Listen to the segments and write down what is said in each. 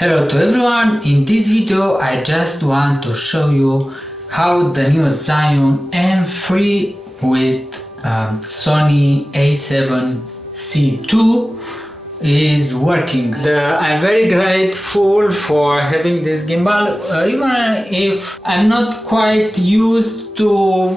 Hello to everyone, in this video I just want to show you how the new Zion M3 with Sony a7C II is working. I'm very grateful for having this gimbal, even if I'm not quite used to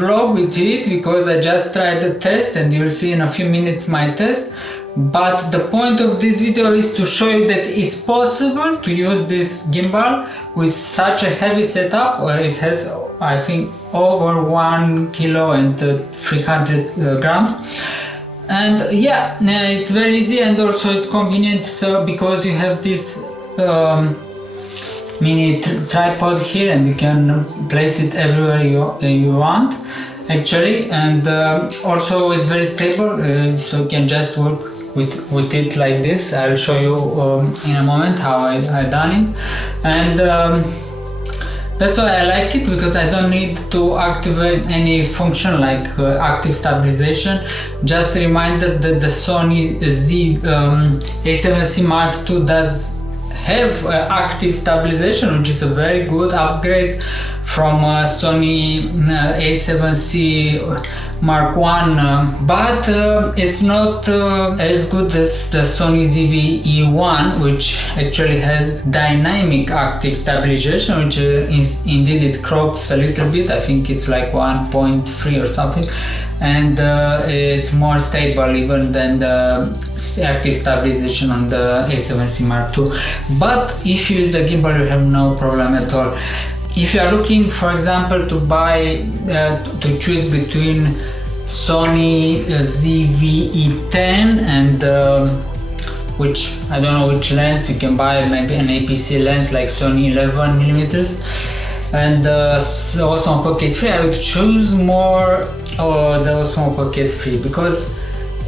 vlog with it because I just tried the test and you'll see in a few minutes my test. But the point of this video is to show you that it's possible to use this gimbal with such a heavy setup where it has, I think, over 1 kilo and 300 grams. And yeah, it's very easy and also it's convenient, so because you have this mini tripod here and you can place it everywhere you want actually, and also it's very stable, so you can just work with it like this. I'll show you in a moment how I done it, and that's why I like it, because I don't need to activate any function like active stabilization. Just a reminder that the Sony a7C Mark II does have active stabilization, which is a very good upgrade from Sony a7C Mark I, but it's not as good as the Sony ZV-E1, which actually has dynamic active stabilization, which indeed it crops a little bit. I think it's like 1.3 or something, and it's more stable even than the active stabilization on the a7C Mark II. But if you use the gimbal, you have no problem at all. If you are looking, for example, to buy, to choose between Sony ZV-E10 and which, I don't know which lens you can buy, maybe an APC lens like Sony 11mm, and the Osmo Pocket 3, I would choose more the Osmo Pocket 3 because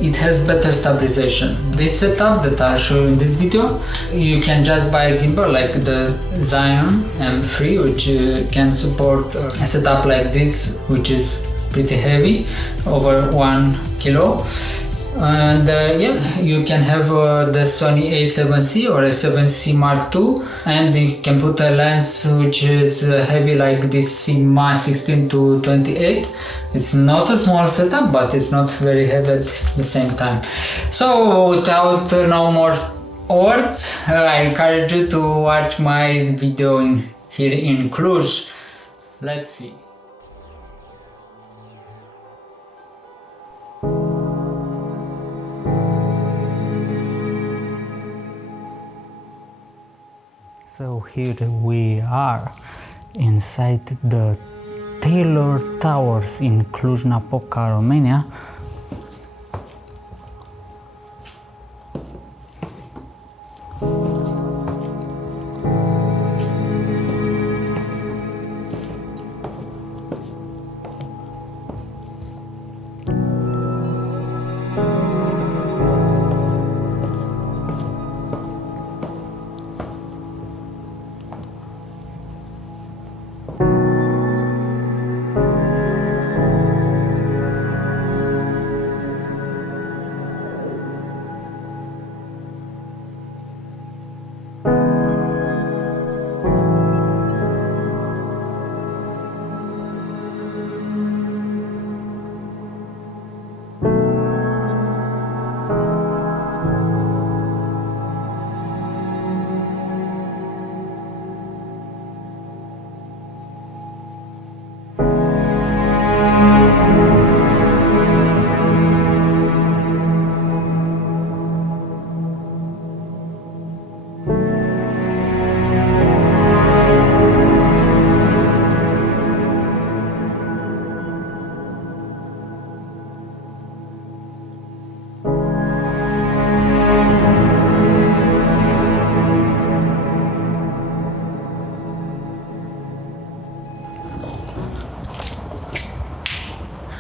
it has better stabilization. This setup that I'll show you in this video, you can just buy a gimbal like the Zion M3, which can support a setup like this, which is pretty heavy, over 1 kilo. And yeah, you can have the Sony a7C or a7C Mark II, and you can put a lens which is heavy like this Sigma 16 to 28. It's not a small setup, but it's not very heavy at the same time. So without no more words, I encourage you to watch my video here in Cluj. Let's see. So here we are inside the Taylor Towers in Cluj-Napoca, Romania.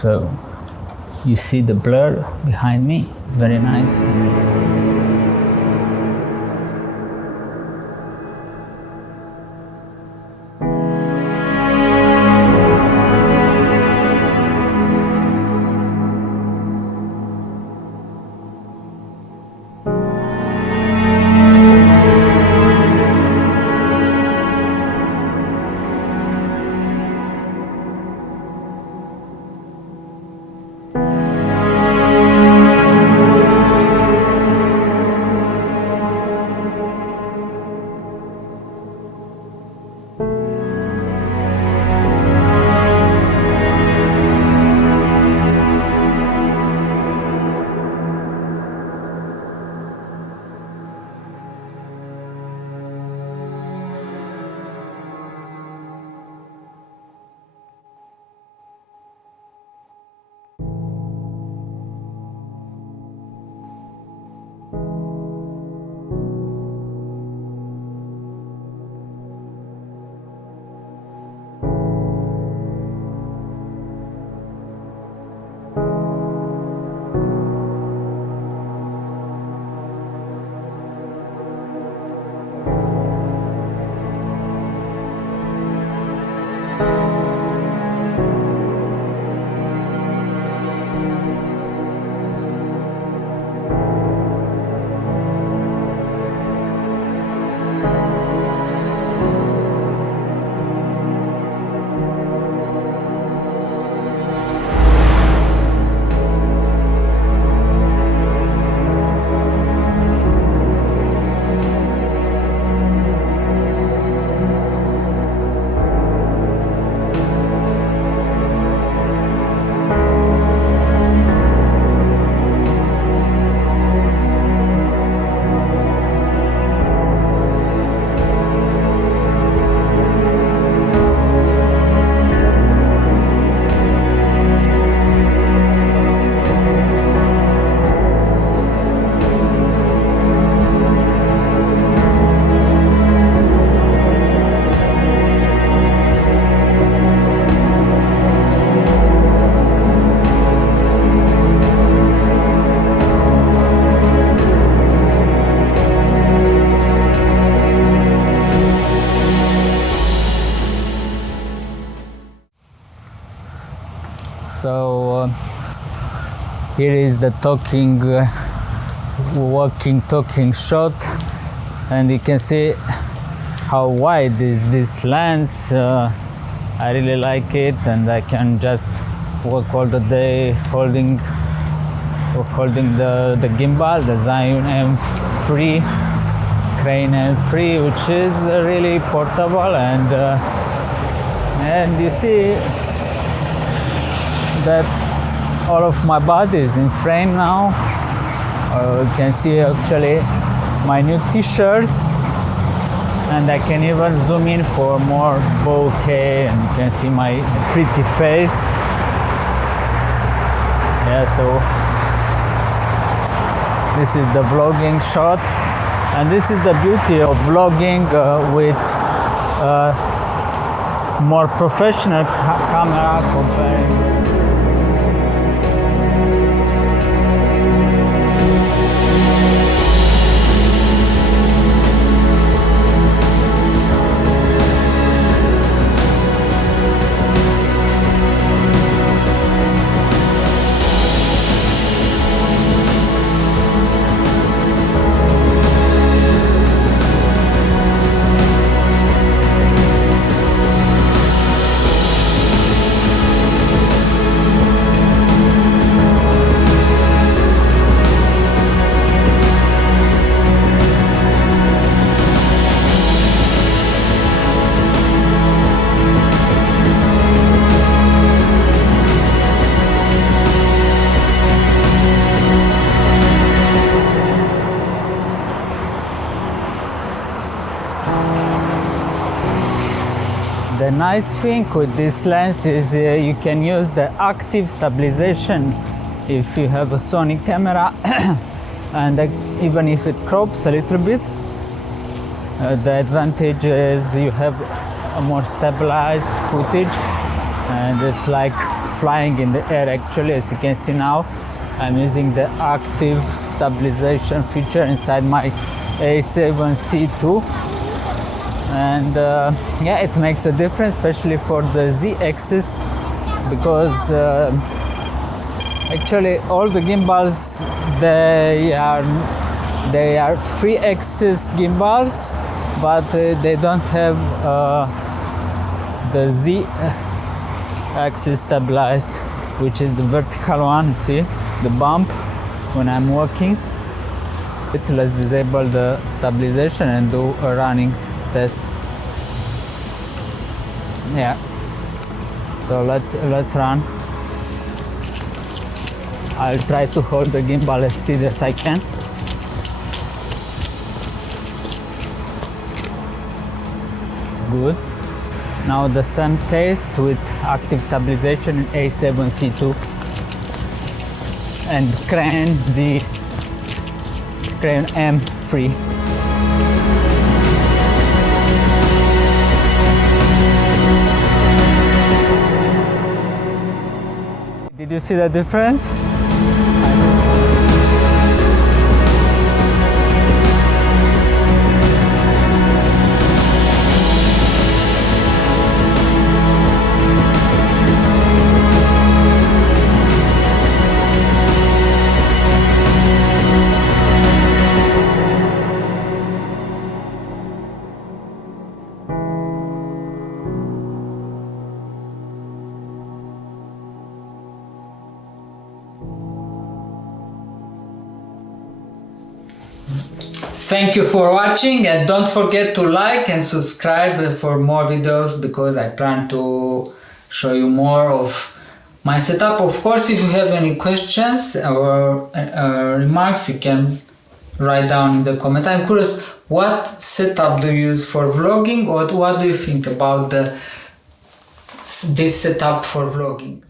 So you see the blur behind me, it's very nice. here is the talking shot, and you can see how wide is this lens. I really like it, and I can just work all the day holding the gimbal, the Zhiyun M3, Crane M3, which is really portable, and you see that all of my body is in frame now. You can see actually my new t-shirt, and I can even zoom in for more bokeh, and you can see my pretty face. Yeah, so this is the vlogging shot, and this is the beauty of vlogging with more professional camera comparing. The nice thing with this lens is you can use the active stabilization if you have a Sony camera, and even if it crops a little bit, the advantage is you have a more stabilized footage, and it's like flying in the air actually. As you can see now, I'm using the active stabilization feature inside my A7C II. And yeah, it makes a difference, especially for the Z-axis, because actually all the gimbals, they are 3-axis gimbals, but they don't have the Z-axis stabilized, which is the vertical one. You see the bump when I'm walking. Let's disable the stabilization and do a running test. Yeah, so let's run. I'll try to hold the gimbal as steady as I can. Good. Now the same test with active stabilization in A7C II and Crane M3. Did you see the difference? Thank you for watching, and don't forget to like and subscribe for more videos, because I plan to show you more of my setup. Of course, if you have any questions or remarks, you can write down in the comment. I'm curious, what setup do you use for vlogging, or what do you think about this setup for vlogging?